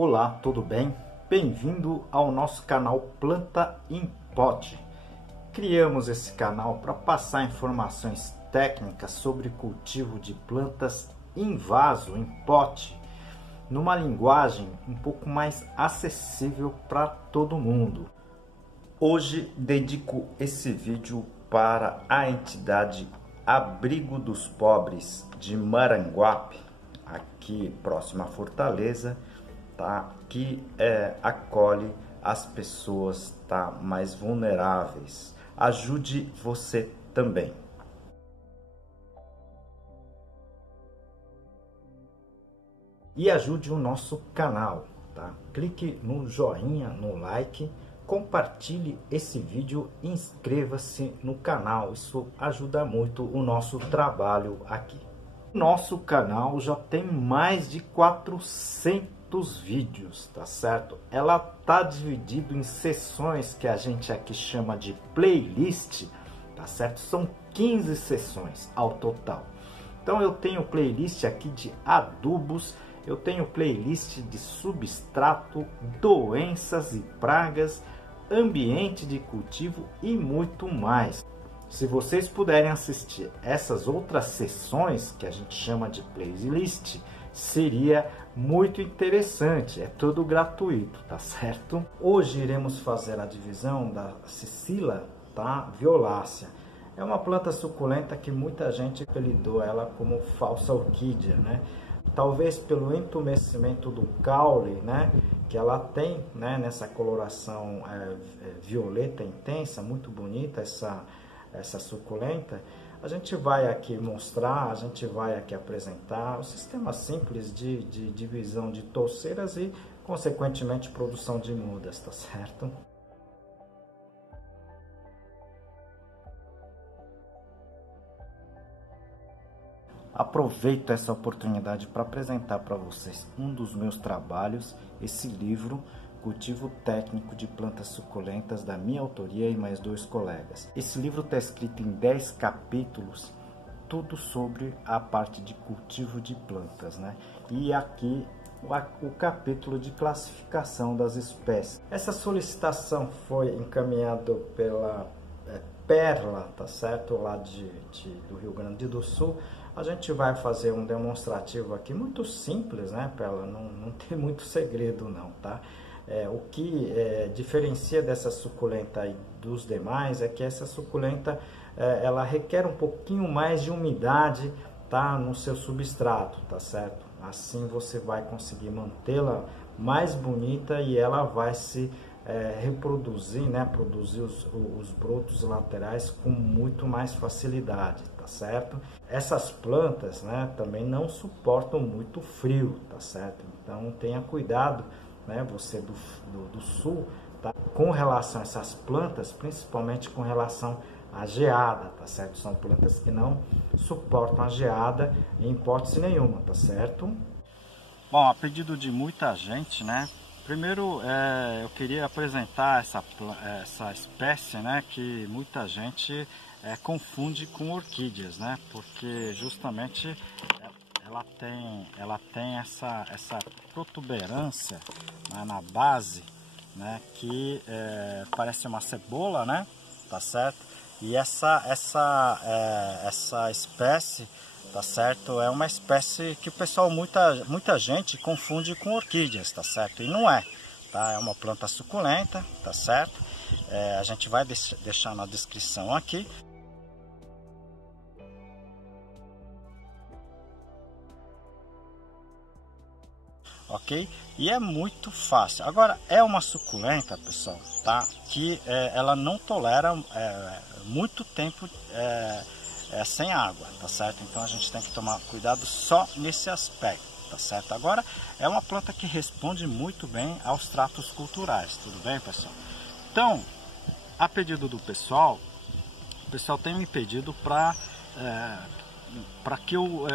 Olá, tudo bem? Bem-vindo ao nosso canal Planta em Pote. Criamos esse canal para passar informações técnicas sobre cultivo de plantas em vaso, em pote, numa linguagem um pouco mais acessível para todo mundo. Hoje dedico esse vídeo para a entidade Abrigo dos Pobres de Maranguape, aqui próximo à Fortaleza, tá? Que acolhe as pessoas, tá? Mais vulneráveis. Ajude você também. E ajude o nosso canal, tá? Clique no joinha, no like, compartilhe esse vídeo, inscreva-se no canal. Isso ajuda muito o nosso trabalho aqui. Nosso canal já tem mais de 400 vídeos, tá certo? Ela tá dividido em seções que a gente aqui chama de playlist, tá certo? São 15 seções ao total. Então eu tenho playlist aqui de adubos, eu tenho playlist de substrato, doenças e pragas, ambiente de cultivo e muito mais. Se vocês puderem assistir essas outras sessões que a gente chama de playlist, seria muito interessante. É tudo gratuito, tá certo? Hoje iremos fazer a divisão da Scilla, tá? Violácea. É uma planta suculenta que muita gente apelidou ela como falsa orquídea, né? Talvez pelo entumecimento do caule, né, que ela tem, né, nessa coloração violeta intensa, muito bonita essa suculenta. A gente vai aqui mostrar, a gente vai aqui apresentar o sistema simples de divisão de touceiras e, consequentemente, produção de mudas, tá certo? Aproveito essa oportunidade para apresentar para vocês um dos meus trabalhos, esse livro, Cultivo Técnico de Plantas Suculentas, da minha autoria e mais 2 colegas. Esse livro está escrito em 10 capítulos, tudo sobre a parte de cultivo de plantas, né? E aqui o capítulo de classificação das espécies. Essa solicitação foi encaminhada pela Perla, tá certo? Lá do Rio Grande do Sul. A gente vai fazer um demonstrativo aqui muito simples, né, Perla? Não tem muito segredo não, tá? O que diferencia dessa suculenta aí dos demais é que essa suculenta ela requer um pouquinho mais de umidade, tá, no seu substrato, tá certo? Assim você vai conseguir mantê-la mais bonita e ela vai se reproduzir, né, produzir os brotos laterais com muito mais facilidade, tá certo? Essas plantas, né, também não suportam muito frio, tá certo? Então tenha cuidado, né, você do sul, tá, com relação a essas plantas, principalmente com relação à geada, tá certo? São plantas que não suportam a geada em hipótese nenhuma, tá certo? Bom, a pedido de muita gente, né? Primeiro, eu queria apresentar essa espécie, né, que muita gente confunde com orquídeas, né? Porque justamente ela tem essa protuberância, né, na base, né, que parece uma cebola, né? Tá certo? E essa espécie, tá certo? É uma espécie que o pessoal, muita gente confunde com orquídeas, tá certo? E não é, tá? É uma planta suculenta, tá certo? A gente vai deixar na descrição aqui. Ok? E é muito fácil. Agora, é uma suculenta, pessoal, tá? Que ela não tolera muito tempo sem água, tá certo? Então a gente tem que tomar cuidado só nesse aspecto, tá certo? Agora, é uma planta que responde muito bem aos tratos culturais, tudo bem, pessoal? Então, a pedido do pessoal, o pessoal tem me pedido para que eu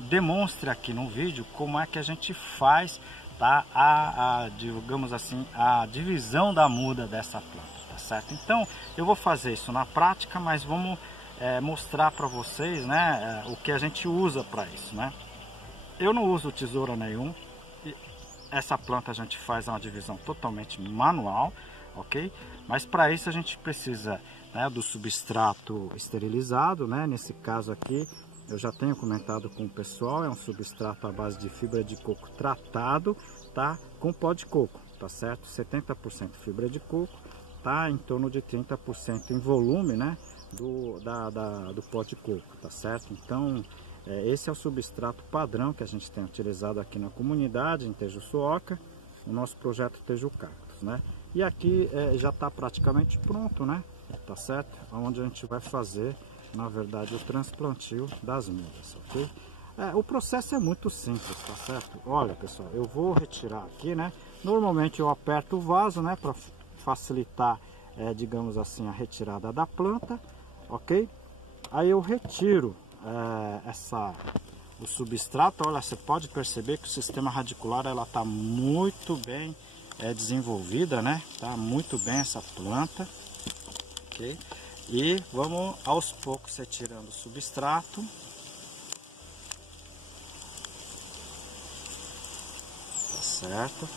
demonstre aqui no vídeo como é que a gente faz, tá, digamos assim, a divisão da muda dessa planta, tá certo? Então, eu vou fazer isso na prática, mas vamos mostrar para vocês, né, o que a gente usa para isso, né? Eu não uso tesoura nenhum, essa planta a gente faz uma divisão totalmente manual, ok? Mas para isso a gente precisa, né, do substrato esterilizado, né? Nesse caso aqui, eu já tenho comentado com o pessoal, é um substrato à base de fibra de coco tratado, tá? Com pó de coco, tá certo? 70% fibra de coco, tá? Em torno de 30% em volume, né? Do pó de coco, tá certo? Então, esse é o substrato padrão que a gente tem utilizado aqui na comunidade, em Tejuçuoca, no nosso projeto Tejucactus, né? E aqui já está praticamente pronto, né? Tá certo? Onde a gente vai fazer, na verdade, o transplantio das mudas, ok? O processo é muito simples, tá certo? Olha, pessoal, eu vou retirar aqui, né? Normalmente eu aperto o vaso, né? Para facilitar, digamos assim, a retirada da planta, ok? Aí eu retiro o substrato. Olha, você pode perceber que o sistema radicular ela tá muito bem desenvolvida, né? Tá muito bem essa planta, ok? E vamos aos poucos retirando o substrato. Tá certo?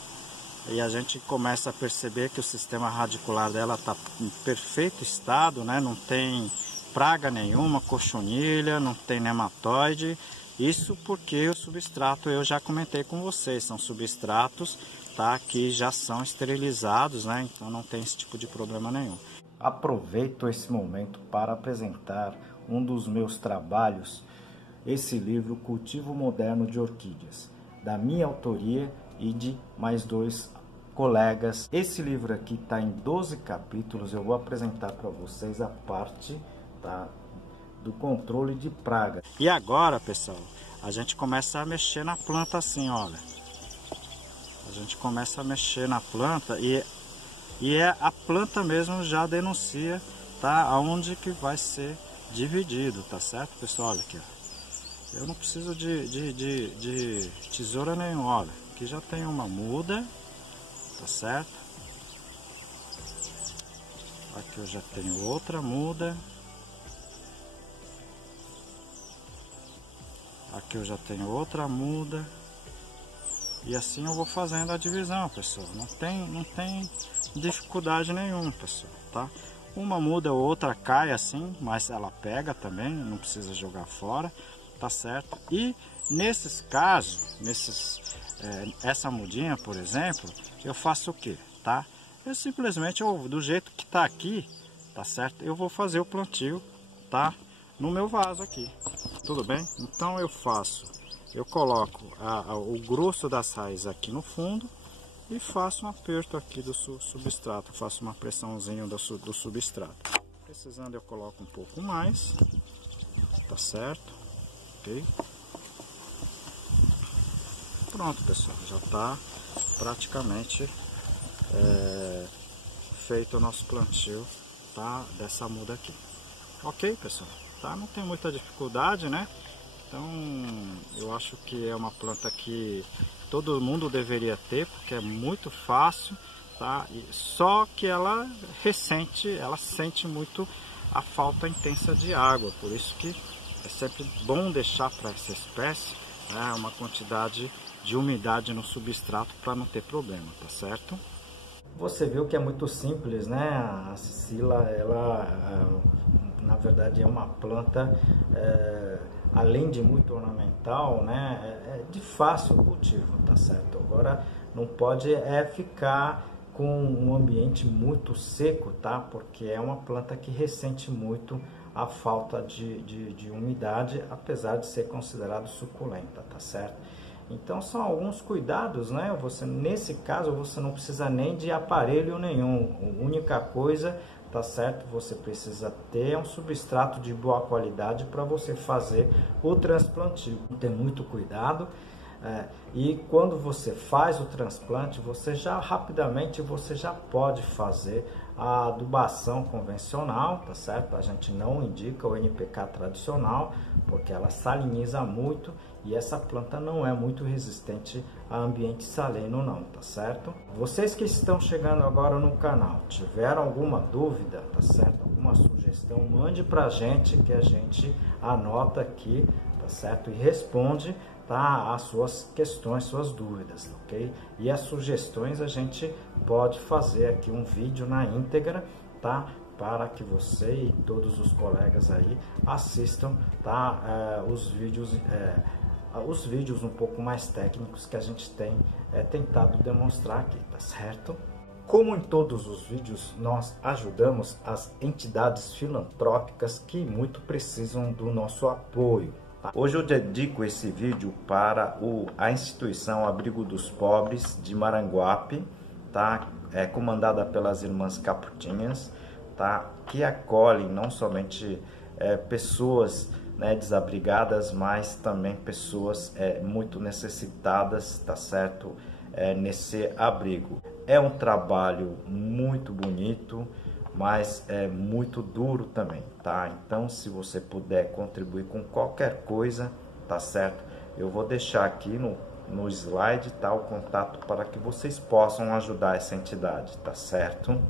E a gente começa a perceber que o sistema radicular dela está em perfeito estado, né? Não tem praga nenhuma, cochonilha, não tem nematóide. Isso porque o substrato, eu já comentei com vocês, são substratos, tá, que já são esterilizados, né? Então não tem esse tipo de problema nenhum. Aproveito esse momento para apresentar um dos meus trabalhos, esse livro Cultivo Moderno de Orquídeas, da minha autoria e de mais 2 colegas. Esse livro aqui está em 12 capítulos. Eu vou apresentar para vocês a parte, tá, do controle de praga. E agora, pessoal, a gente começa a mexer na planta assim, olha. A gente começa a mexer na planta e a planta mesmo já denuncia, tá, aonde que vai ser dividido, tá certo, pessoal? Olha aqui, ó. Eu não preciso de tesoura nenhuma, olha. Aqui já tem uma muda, tá certo? Aqui eu já tenho outra muda. Aqui eu já tenho outra muda. E assim eu vou fazendo a divisão, pessoal. Não tem dificuldade nenhuma, pessoal, tá? Uma muda ou outra cai assim, mas ela pega também, não precisa jogar fora, tá certo? E nesses casos, essa mudinha, por exemplo, eu faço o que, tá? Eu simplesmente, do jeito que tá aqui, tá certo? Eu vou fazer o plantio, tá? No meu vaso aqui, tudo bem? Então eu coloco o grosso das raízes aqui no fundo e faço um aperto aqui do substrato, faço uma pressãozinha do substrato. Precisando eu coloco um pouco mais, tá certo? Ok? Pronto, pessoal, já está praticamente feito o nosso plantio, tá, dessa muda aqui. Ok, pessoal? Tá? Não tem muita dificuldade, né? Então eu acho que é uma planta que todo mundo deveria ter, porque é muito fácil, tá? Só que ela sente muito a falta intensa de água, por isso que é sempre bom deixar para essa espécie, né, uma quantidade de umidade no substrato para não ter problema, tá certo? Você viu que é muito simples, né? A Cicilla, ela na verdade é uma planta, além de muito ornamental, né? De fácil cultivo, tá certo? Agora não pode ficar com um ambiente muito seco, tá? Porque é uma planta que ressente muito a falta de umidade, apesar de ser considerado suculenta, tá certo? Então são alguns cuidados, né? Nesse caso você não precisa nem de aparelho nenhum. A única coisa, tá certo? Você precisa ter um substrato de boa qualidade para você fazer o transplantio. Ter muito cuidado. E quando você faz o transplante, você já rapidamente pode fazer a adubação convencional, tá certo? A gente não indica o NPK tradicional, porque ela saliniza muito e essa planta não é muito resistente a ambiente salino não, tá certo? Vocês que estão chegando agora no canal, tiveram alguma dúvida, tá certo? Alguma sugestão, mande pra gente que a gente anota aqui, tá certo? E responde, tá, as suas questões, suas dúvidas, ok? E as sugestões a gente pode fazer aqui um vídeo na íntegra, tá? Para que você e todos os colegas aí assistam, tá? Os vídeos um pouco mais técnicos que a gente tem tentado demonstrar aqui, tá certo? Como em todos os vídeos, nós ajudamos as entidades filantrópicas que muito precisam do nosso apoio. Tá? Hoje eu dedico esse vídeo para a instituição Abrigo dos Pobres de Maranguape, tá? Comandada pelas Irmãs Caputinhas, tá? Que acolhem não somente pessoas, né, desabrigadas, mas também pessoas muito necessitadas, tá certo? Nesse abrigo. É um trabalho muito bonito, mas é muito duro também, tá? Então, se você puder contribuir com qualquer coisa, tá certo? Eu vou deixar aqui no slide, tá, o contato para que vocês possam ajudar essa entidade, tá certo?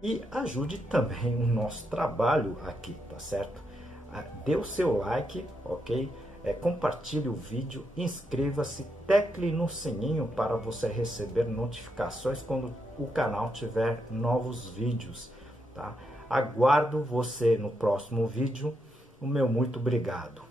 E ajude também o nosso trabalho aqui, tá certo? Dê o seu like, ok? Compartilhe o vídeo, inscreva-se, tecle no sininho para você receber notificações quando o canal tiver novos vídeos, tá? Aguardo você no próximo vídeo. O meu muito obrigado.